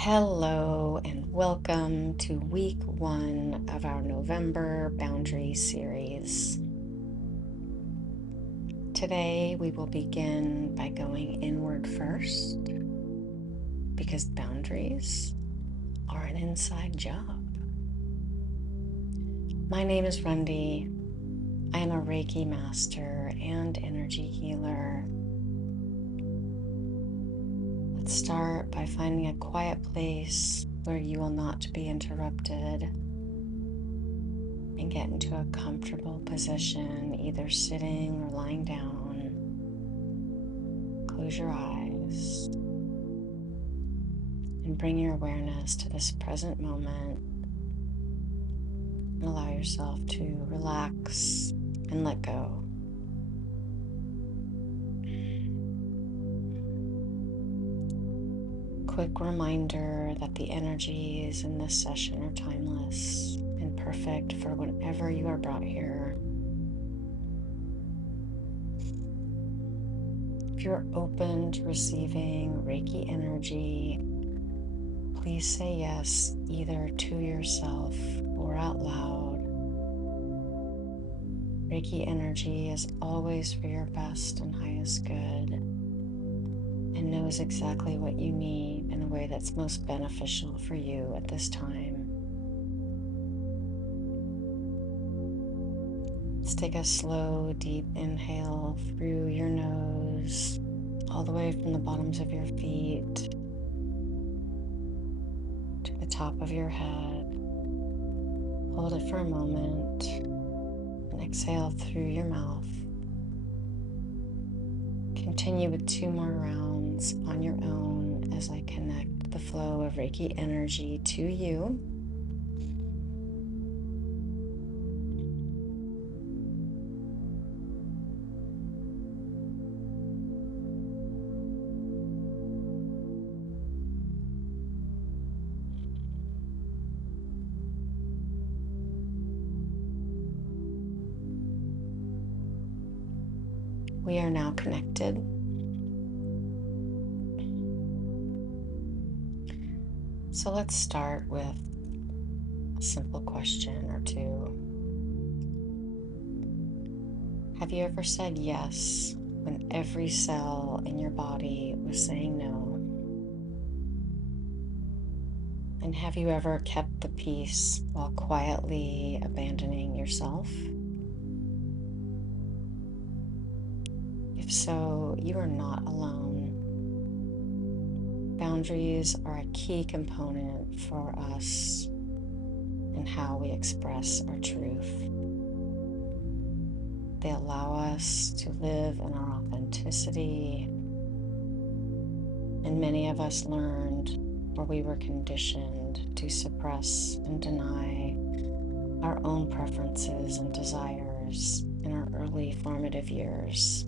Hello and welcome to week 1 of our November Boundary series. Today we will begin by going inward first because boundaries are an inside job. My name is Rundi. I am a Reiki master and energy healer. Let's start by finding a quiet place where you will not be interrupted and get into a comfortable position, either sitting or lying down. Close your eyes and bring your awareness to this present moment and allow yourself to relax and let go. Quick reminder that the energies in this session are timeless and perfect for whenever you are brought here. If you're open to receiving Reiki energy, please say yes either to yourself or out loud. Reiki energy is always for your best and highest good, and knows exactly what you need in a way that's most beneficial for you at this time. Let's take a slow, deep inhale through your nose, all the way from the bottoms of your feet to the top of your head. Hold it for a moment and exhale through your mouth. Continue with 2 more rounds on your own as I connect the flow of Reiki energy to you. We are now connected. So let's start with a simple question or two. Have you ever said yes when every cell in your body was saying no? And have you ever kept the peace while quietly abandoning yourself? If so, you are not alone. Boundaries are a key component for us in how we express our truth. They allow us to live in our authenticity, and many of us learned where we were conditioned to suppress and deny our own preferences and desires in our early formative years.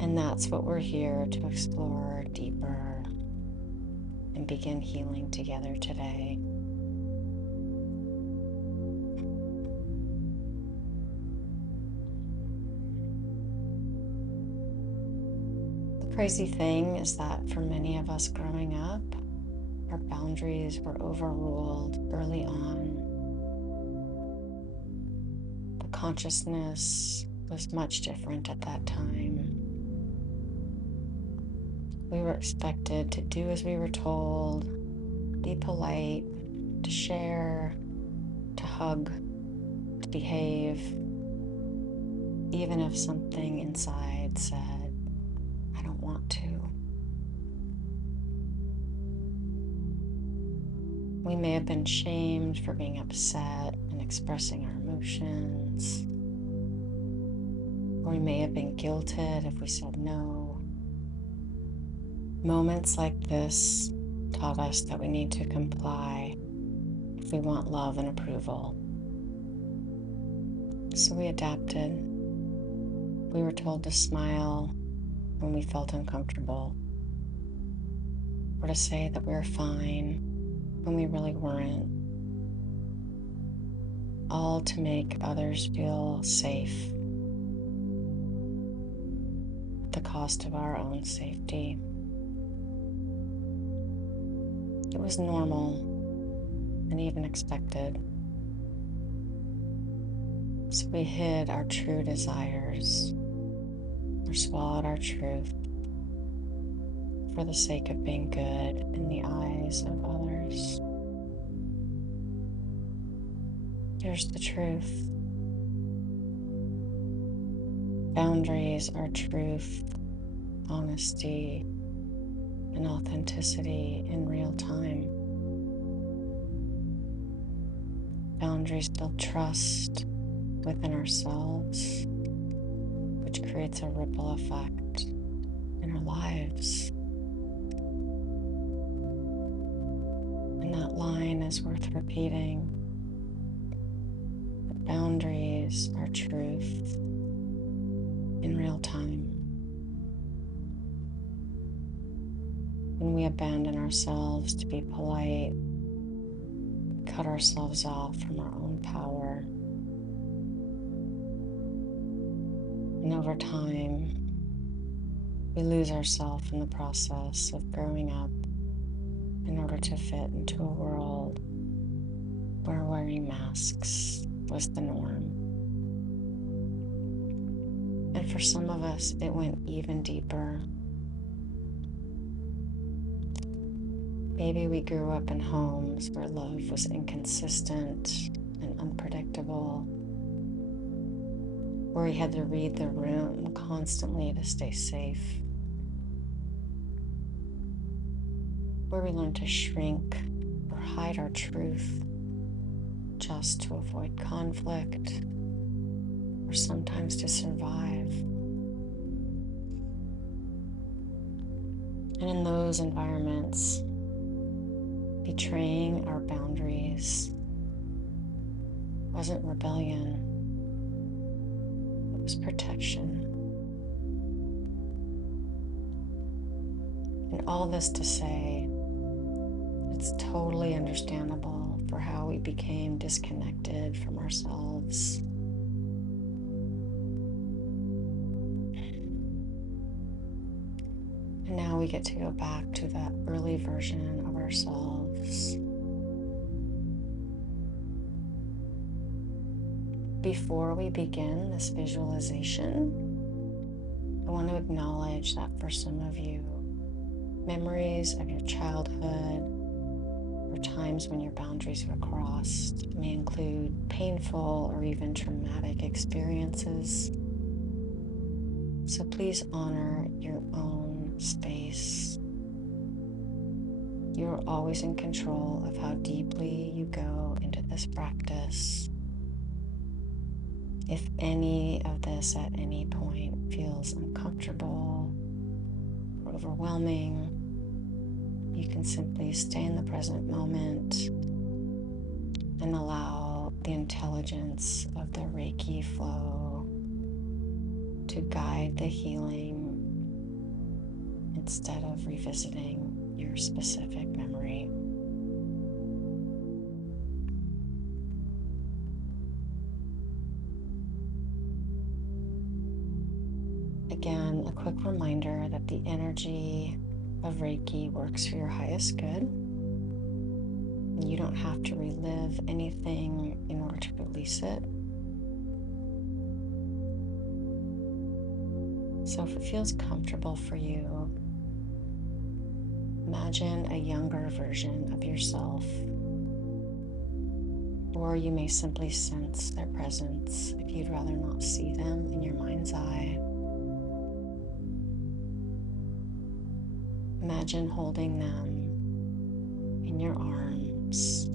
And that's what we're here to explore deeper and begin healing together today. The crazy thing is that for many of us growing up, our boundaries were overruled early on. The consciousness was much different at that time. We were expected to do as we were told, be polite, to share, to hug, to behave, even if something inside said, I don't want to. We may have been shamed for being upset and expressing our emotions, or we may have been guilted if we said no. Moments like this taught us that we need to comply if we want love and approval. So we adapted. We were told to smile when we felt uncomfortable, or to say that we were fine when we really weren't, all to make others feel safe at the cost of our own safety. It was normal and even expected. So we hid our true desires or swallowed our truth for the sake of being good in the eyes of others. Here's the truth. Boundaries are truth, honesty, and authenticity in real time. Boundaries build trust within ourselves, which creates a ripple effect in our lives. And that line is worth repeating. The boundaries are truth in real time. When we abandon ourselves to be polite, cut ourselves off from our own power. And over time, we lose ourselves in the process of growing up in order to fit into a world where wearing masks was the norm. And for some of us, it went even deeper. Maybe we grew up in homes where love was inconsistent and unpredictable, where we had to read the room constantly to stay safe, where we learned to shrink or hide our truth just to avoid conflict or sometimes to survive. And in those environments, betraying our boundaries wasn't rebellion, it was protection. And all this to say, it's totally understandable for how we became disconnected from ourselves. And now we get to go back to that early version of ourselves. Before we begin this visualization, I want to acknowledge that for some of you, memories of your childhood or times when your boundaries were crossed may include painful or even traumatic experiences. So please honor your own space. You are always in control of how deeply you go into this practice. If any of this at any point feels uncomfortable or overwhelming, you can simply stay in the present moment and allow the intelligence of the Reiki flow to guide the healing instead of revisiting your specific memory. Again, a quick reminder that the energy of Reiki works for your highest good. You don't have to relive anything in order to release it. So if it feels comfortable for you, imagine a younger version of yourself, or you may simply sense their presence if you'd rather not see them in your mind's eye. Imagine holding them in your arms,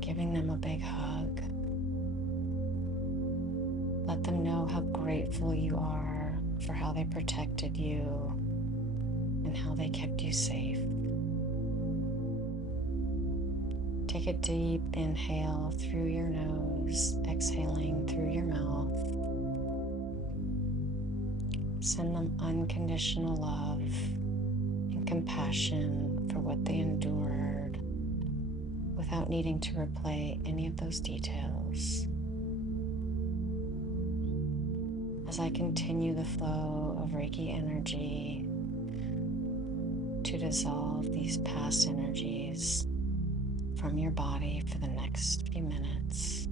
giving them a big hug. Let them know how grateful you are for how they protected you and how they kept you safe. Take a deep inhale through your nose, exhaling through your mouth. Send them unconditional love and compassion for what they endured without needing to replay any of those details. As I continue the flow of Reiki energy, to dissolve these past energies from your body for the next few minutes.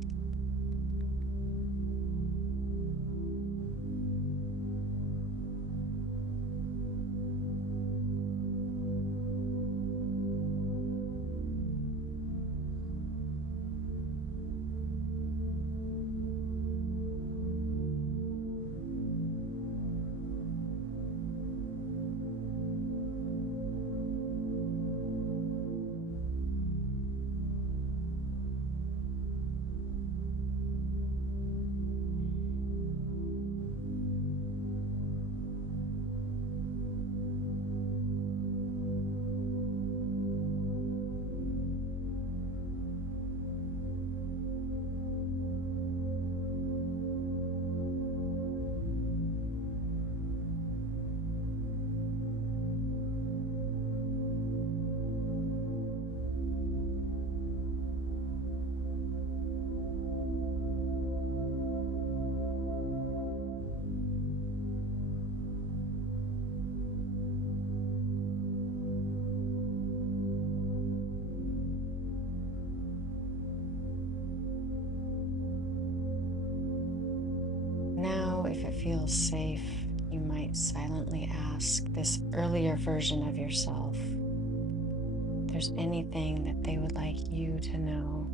Now, if it feels safe, you might silently ask this earlier version of yourself if there's anything that they would like you to know.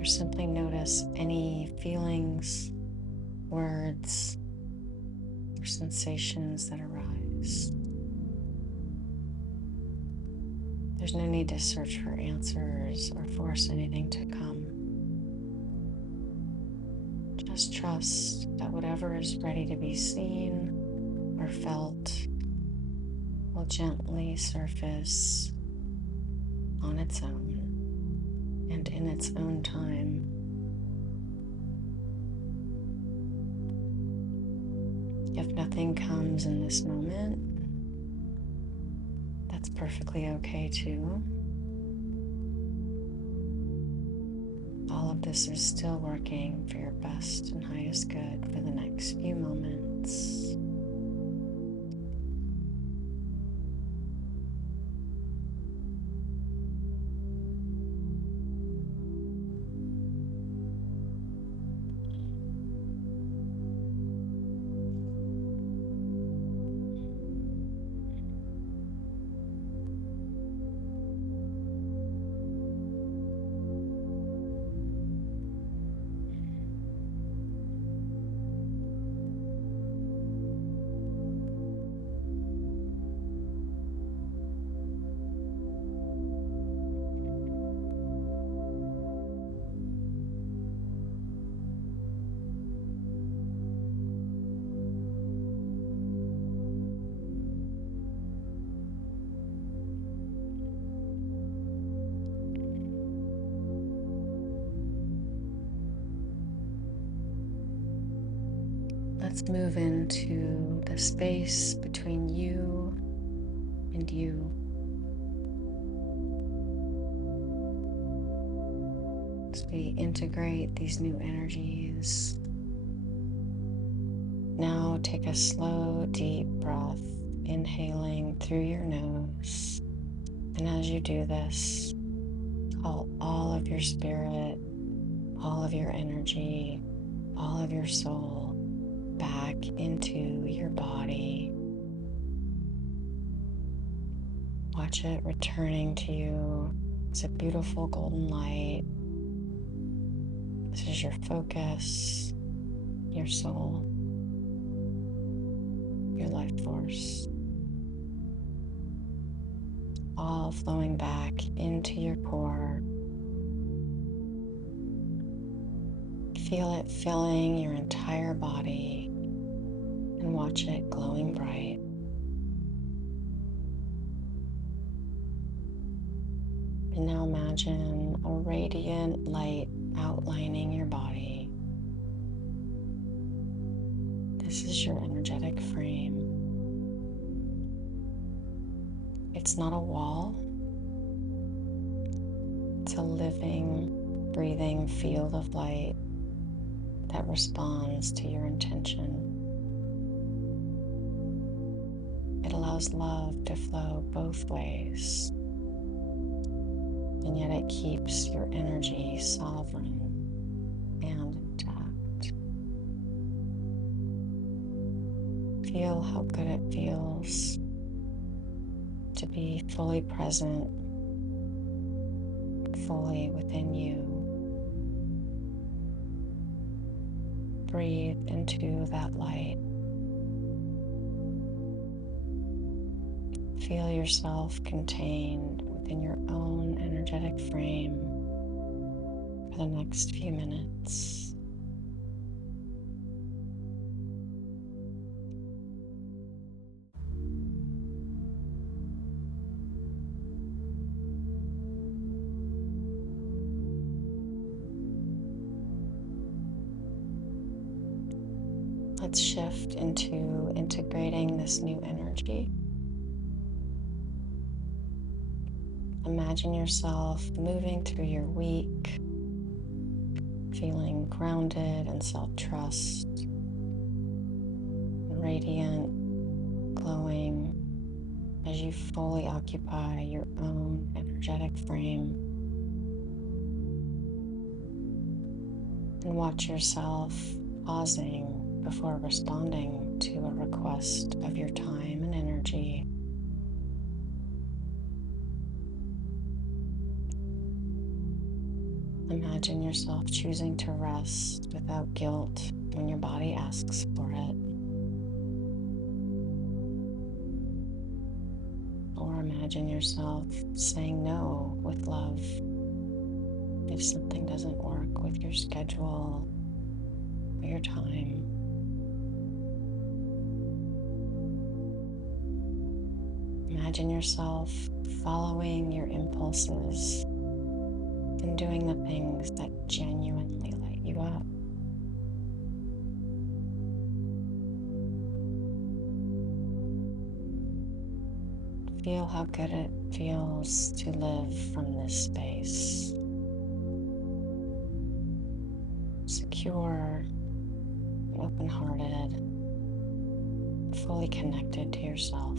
Or simply notice any feelings, words, or sensations that arise. There's no need to search for answers or force anything to come. Just trust that whatever is ready to be seen or felt will gently surface on its own and in its own time. If nothing comes in this moment, that's perfectly okay too. All of this is still working for your best and highest good for the next few moments. Let's move into the space between you and you. As we integrate these new energies, now take a slow, deep breath, inhaling through your nose. And as you do this, call all of your spirit, all of your energy, all of your soul back into your body. Watch it returning to you. It's a beautiful golden light. This is your focus, your soul, your life force. All flowing back into your core. Feel it filling your entire body and watch it glowing bright. And now imagine a radiant light outlining your body. This is your energetic frame. It's not a wall. It's a living, breathing field of light that responds to your intention. allows love to flow both ways, and yet it keeps your energy sovereign and intact. Feel how good it feels to be fully present, fully within you. Breathe into that light. Feel yourself contained within your own energetic frame for the next few minutes. Let's shift into integrating this new energy. Imagine yourself moving through your week, feeling grounded and self-trust, radiant, glowing, as you fully occupy your own energetic frame. And watch yourself pausing before responding to a request of your time and energy. Imagine yourself choosing to rest without guilt when your body asks for it. Or imagine yourself saying no with love if something doesn't work with your schedule or your time. Imagine yourself following your impulses and doing the things that genuinely light you up. Feel how good it feels to live from this space. Secure, open-hearted, fully connected to yourself.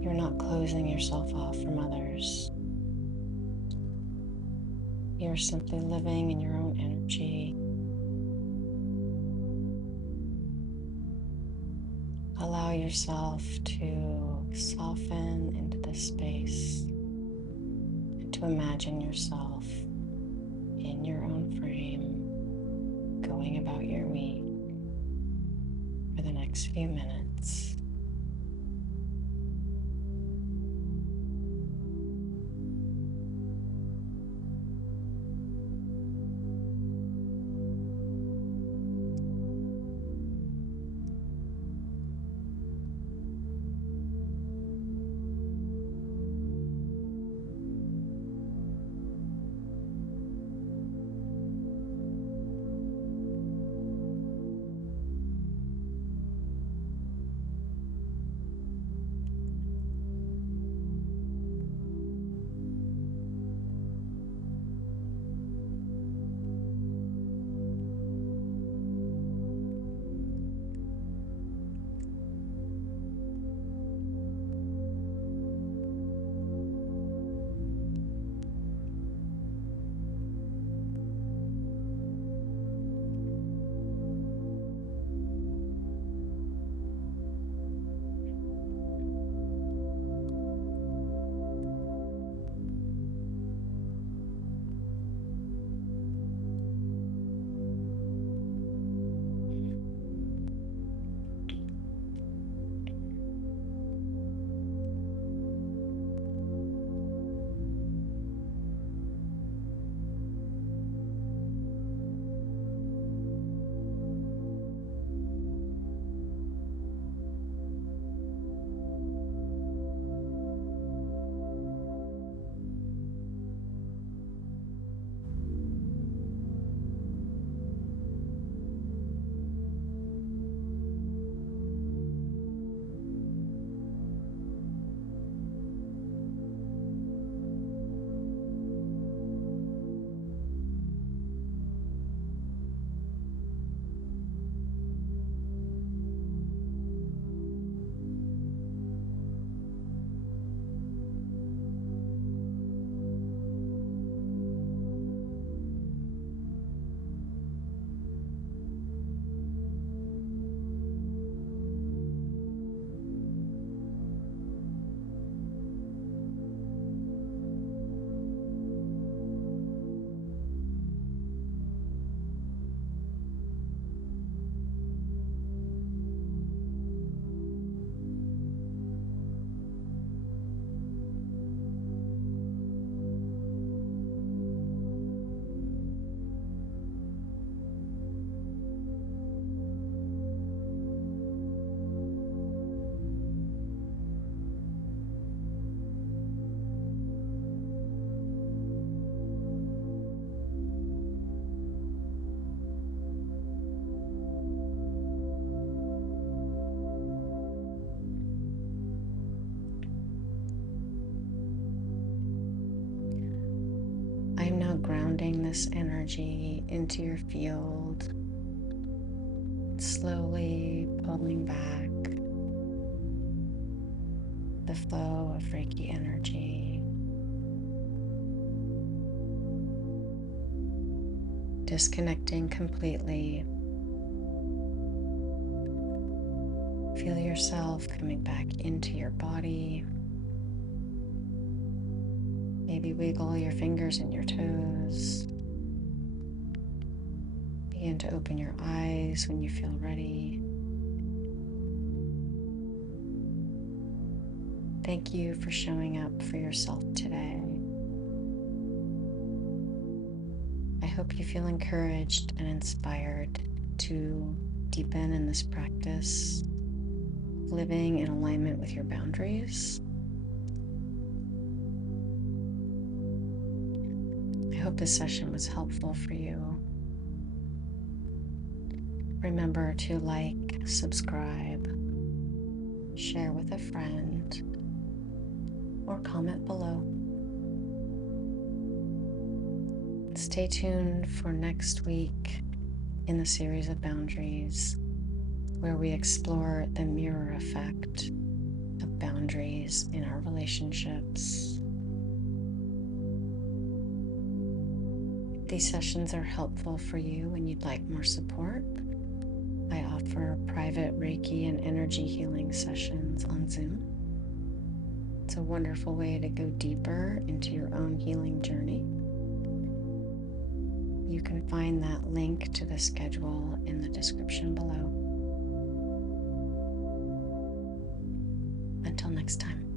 You're not closing yourself off from others. You're simply living in your own energy. Allow yourself to soften into this space and to imagine yourself in your own frame, going about your week for the next few minutes. grounding this energy into your field, slowly pulling back the flow of Reiki energy, disconnecting completely. Feel yourself coming back into your body. Maybe wiggle your fingers and your toes. Begin to open your eyes when you feel ready. Thank you for showing up for yourself today. I hope you feel encouraged and inspired to deepen in this practice, living in alignment with your boundaries. I hope this session was helpful for you. Remember to like, subscribe, share with a friend, or comment below. Stay tuned for next week in the series of boundaries, where we explore the mirror effect of boundaries in our relationships. If these sessions are helpful for you and you'd like more support, I offer private Reiki and energy healing sessions on Zoom. It's a wonderful way to go deeper into your own healing journey. You can find that link to the schedule in the description below. Until next time.